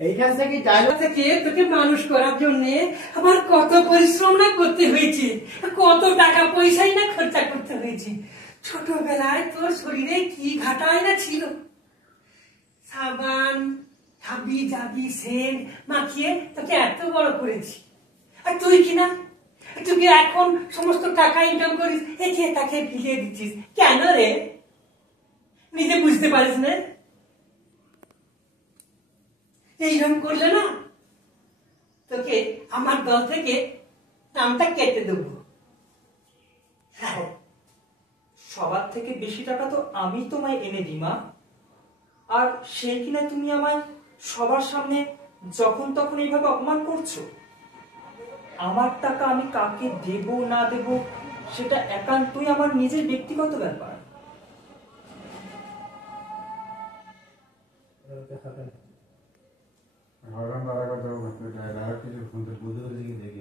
এইখান থেকে ডায়লগ থেকে তোকে মানুষ করার জন্য আমার কত পরিশ্রম না করতে হয়েছে, কত টাকা পয়সাই না খরচা করতে হয়েছে। ছোটবেলায় তোর শরীরে কি ঘাটাই না ছিল, সাবান হাবি জাবি সেন্ট মাখিয়ে তোকে এত বড় করেছি। আর তুই কিনা তুই এখন সমস্ত টাকা ইনকাম করিস, একে তাকে বিলিয়ে দিচ্ছিস কেন রে? নিজে বুঝতে পারিস না? এইরকম করলে না তোকে আমার দল থেকে নামটা কেটে দেবো। হ্যাঁ, সবার থেকে বেশি টাকা তো আমি তোমায় এনে দিই মা, আর সেই কিনা তুমি আমায় সবার সামনে যখন তখন এইভাবে অপমান করছো। আমার টাকা আমি কাকে দেব না দেব সেটা একান্তই আমার নিজের ব্যক্তিগত ব্যাপার। হরগান বাড়া কথা কিছু বুঝতে দেখি